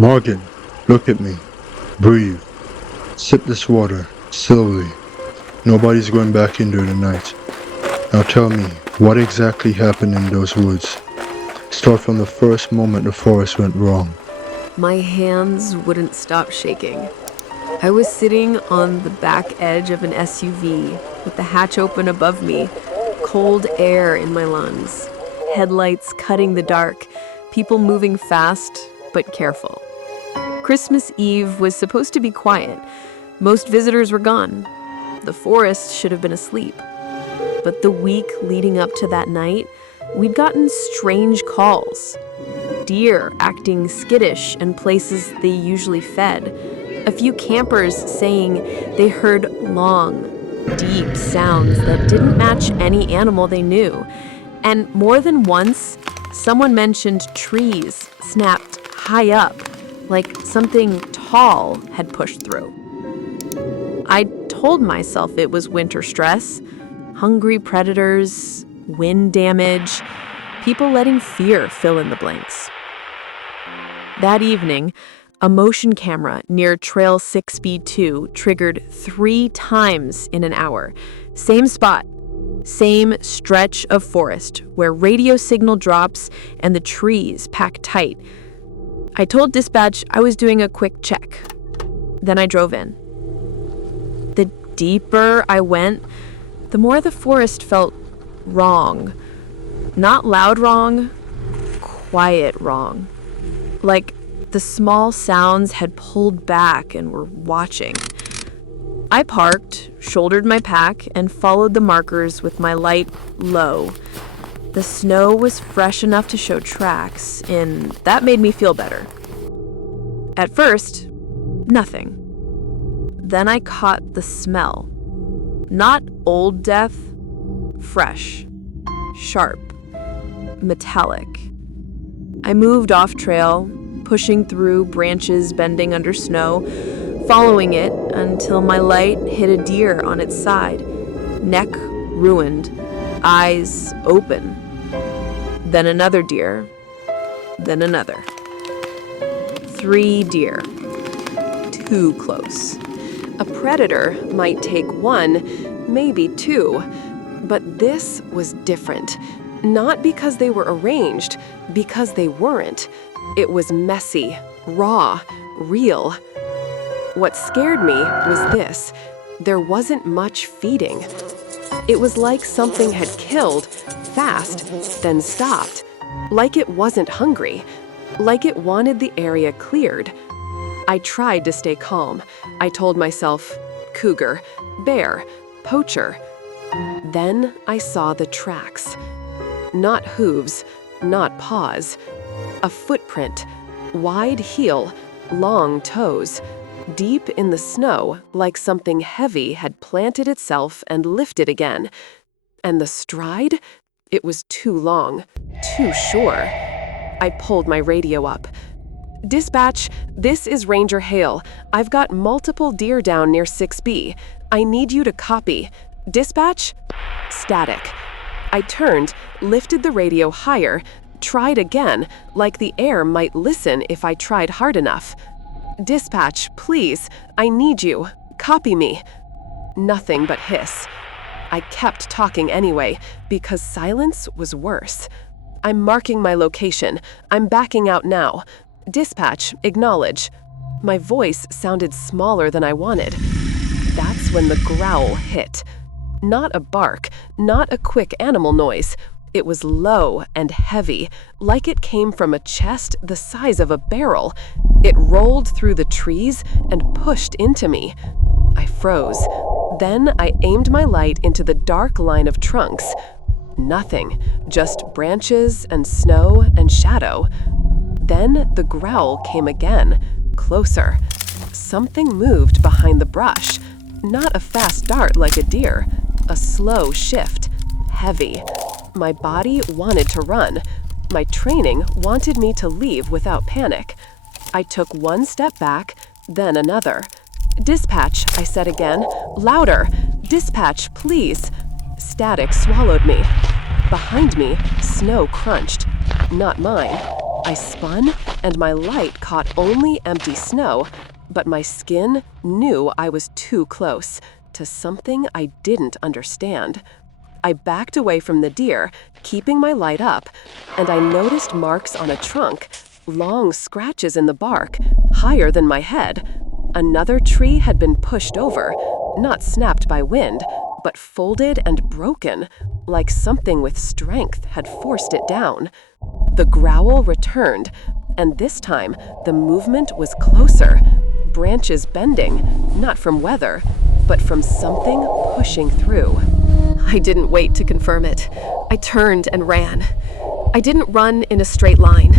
Morgan, look at me. Breathe. Sip this water, slowly. Nobody's going back in there tonight. Now tell me, what exactly happened in those woods? Start from the first moment the forest went wrong. My hands wouldn't stop shaking. I was sitting on the back edge of an SUV with the hatch open above me, cold air in my lungs, headlights cutting the dark, people moving fast but careful. Christmas Eve was supposed to be quiet. Most visitors were gone. The forest should have been asleep. But the week leading up to that night, we'd gotten strange calls. Deer acting skittish in places they usually fed. A few campers saying they heard long, deep sounds that didn't match any animal they knew. And more than once, someone mentioned trees snapped high up, like something tall had pushed through. I told myself it was winter stress, hungry predators, wind damage, people letting fear fill in the blanks. That evening, a motion camera near Trail 6B2 triggered 3 times in an hour. Same spot, same stretch of forest where radio signal drops and the trees pack tight. I told dispatch I was doing a quick check. Then I drove in. The deeper I went, the more the forest felt wrong. Not loud wrong, quiet wrong. Like the small sounds had pulled back and were watching. I parked, shouldered my pack, and followed the markers with my light low. The snow was fresh enough to show tracks, and that made me feel better. At first, nothing. Then I caught the smell. Not old death, fresh, sharp, metallic. I moved off trail, pushing through branches bending under snow, following it until my light hit a deer on its side, neck ruined, eyes open. Then another deer, then another. 3 deer. Too close. A predator might take 1, maybe 2, but this was different. Not because they were arranged, because they weren't. It was messy, raw, real. What scared me was this. There wasn't much feeding. It was like something had killed, fast, then stopped. Like it wasn't hungry. Like it wanted the area cleared. I tried to stay calm. I told myself, cougar, bear, poacher. Then I saw the tracks. Not hooves, not paws. A footprint, wide heel, long toes, deep in the snow like something heavy had planted itself and lifted again. And the stride? It was too long, too sure. I pulled my radio up. Dispatch, this is Ranger Hale. I've got multiple deer down near 6B. I need you to copy. Dispatch? Static. I turned, lifted the radio higher, tried again, like the air might listen if I tried hard enough. Dispatch, please, I need you. Copy me. Nothing but hiss. I kept talking anyway, because silence was worse. I'm marking my location. I'm backing out now. Dispatch, acknowledge. My voice sounded smaller than I wanted. That's when the growl hit. Not a bark, not a quick animal noise. It was low and heavy, like it came from a chest the size of a barrel. It rolled through the trees and pushed into me. I froze. Then I aimed my light into the dark line of trunks. Nothing, just branches and snow and shadow. Then the growl came again, closer. Something moved behind the brush. Not a fast dart like a deer, a slow shift, heavy. My body wanted to run. My training wanted me to leave without panic. I took 1 step back, then another. Dispatch, I said again, louder. Dispatch, please. Static swallowed me. Behind me, snow crunched. Not mine. I spun, and my light caught only empty snow, but my skin knew I was too close to something I didn't understand. I backed away from the deer, keeping my light up, and I noticed marks on a trunk, long scratches in the bark, higher than my head. Another tree had been pushed over, not snapped by wind, but folded and broken, like something with strength had forced it down. The growl returned, and this time the movement was closer, branches bending, not from weather, but from something pushing through. I didn't wait to confirm it. I turned and ran. I didn't run in a straight line.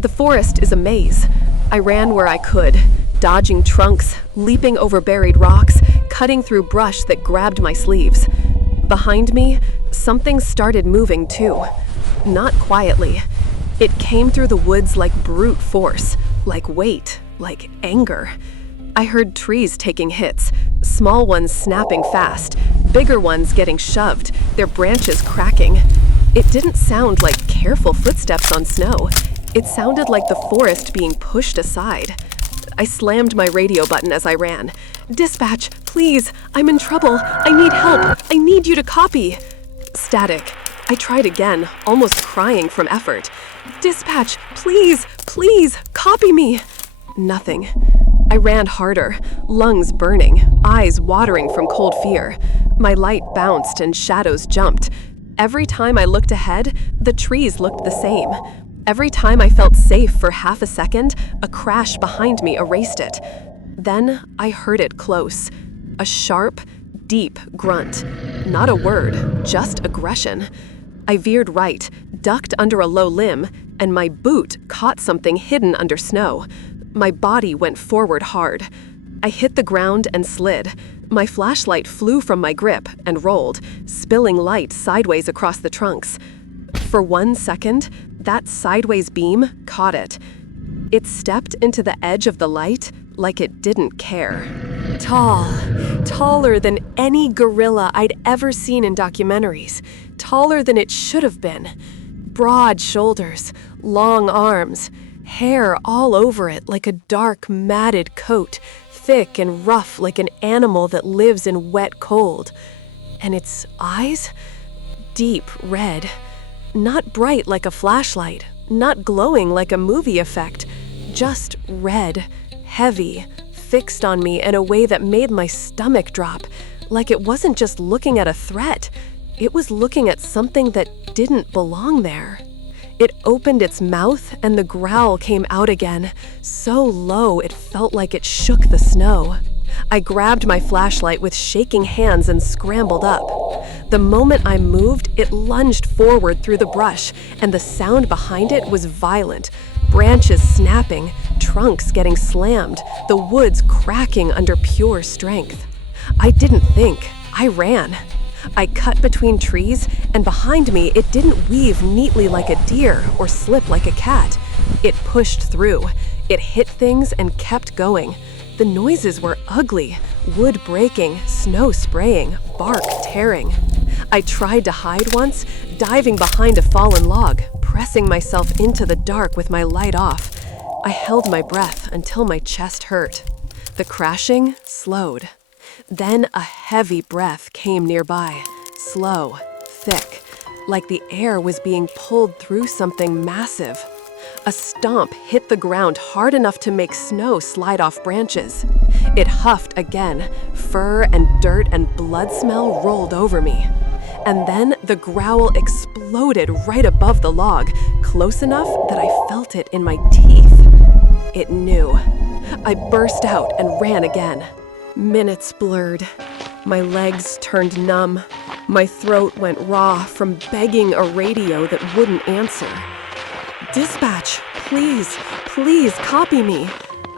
The forest is a maze. I ran where I could, dodging trunks, leaping over buried rocks, cutting through brush that grabbed my sleeves. Behind me, something started moving too. Not quietly. It came through the woods like brute force, like weight, like anger. I heard trees taking hits, small ones snapping fast, bigger ones getting shoved, their branches cracking. It didn't sound like careful footsteps on snow. It sounded like the forest being pushed aside. I slammed my radio button as I ran. "Dispatch, please, I'm in trouble. I need help. I need you to copy." Static. I tried again, almost crying from effort. "Dispatch, please, please, copy me." Nothing. I ran harder, lungs burning, eyes watering from cold fear. My light bounced and shadows jumped. Every time I looked ahead, the trees looked the same. Every time I felt safe for half a second, a crash behind me erased it. Then I heard it close. A sharp, deep grunt. Not a word, just aggression. I veered right, ducked under a low limb, and my boot caught something hidden under snow. My body went forward hard. I hit the ground and slid. My flashlight flew from my grip and rolled, spilling light sideways across the trunks. For 1 second, that sideways beam caught it. It stepped into the edge of the light like it didn't care. Tall, taller than any gorilla I'd ever seen in documentaries, taller than it should have been. Broad shoulders, long arms, hair all over it like a dark, matted coat, thick and rough like an animal that lives in wet cold. And its eyes? Deep red. Not bright like a flashlight, not glowing like a movie effect, just red, heavy, fixed on me in a way that made my stomach drop, like it wasn't just looking at a threat, it was looking at something that didn't belong there. It opened its mouth and the growl came out again, so low it felt like it shook the snow. I grabbed my flashlight with shaking hands and scrambled up. The moment I moved, it lunged forward through the brush, and the sound behind it was violent. Branches snapping, trunks getting slammed, the woods cracking under pure strength. I didn't think, I ran. I cut between trees, and behind me it didn't weave neatly like a deer or slip like a cat. It pushed through. It hit things and kept going. The noises were ugly, wood breaking, snow spraying, bark tearing. I tried to hide once, diving behind a fallen log, pressing myself into the dark with my light off. I held my breath until my chest hurt. The crashing slowed. Then a heavy breath came nearby, slow, thick, like the air was being pulled through something massive. A stomp hit the ground hard enough to make snow slide off branches. It huffed again, fur and dirt and blood smell rolled over me. And then the growl exploded right above the log, close enough that I felt it in my teeth. It knew. I burst out and ran again. Minutes blurred. My legs turned numb. My throat went raw from begging a radio that wouldn't answer. "Dispatch, please, please copy me,"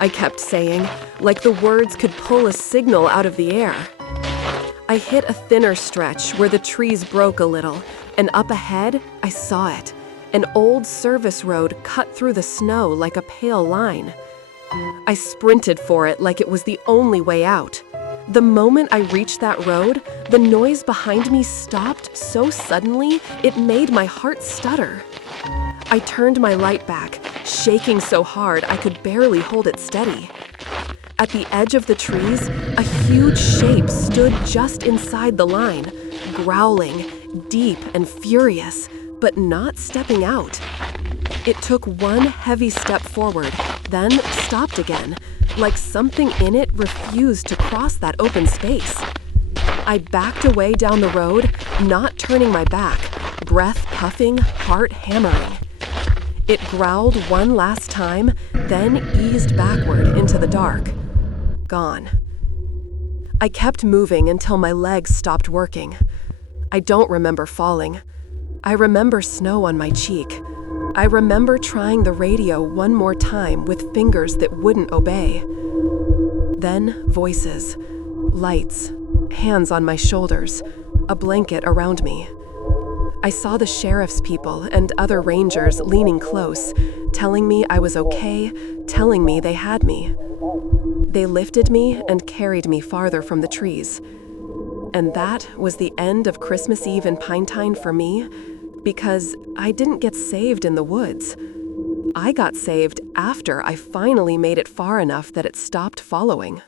I kept saying, like the words could pull a signal out of the air. I hit a thinner stretch where the trees broke a little, and up ahead, I saw it. An old service road cut through the snow like a pale line. I sprinted for it like it was the only way out. The moment I reached that road, the noise behind me stopped so suddenly it made my heart stutter. I turned my light back, shaking so hard I could barely hold it steady. At the edge of the trees, a huge shape stood just inside the line, growling, deep and furious, but not stepping out. It took one heavy step forward, then stopped again, like something in it refused to cross that open space. I backed away down the road, not turning my back, breath puffing, heart hammering. It growled one last time, then eased backward into the dark. Gone. I kept moving until my legs stopped working. I don't remember falling. I remember snow on my cheek. I remember trying the radio one more time with fingers that wouldn't obey. Then voices, lights, hands on my shoulders, a blanket around me. I saw the sheriff's people and other rangers leaning close, telling me I was okay, telling me they had me. They lifted me and carried me farther from the trees. And that was the end of Christmas Eve in Pinetine for me, because I didn't get saved in the woods. I got saved after I finally made it far enough that it stopped following.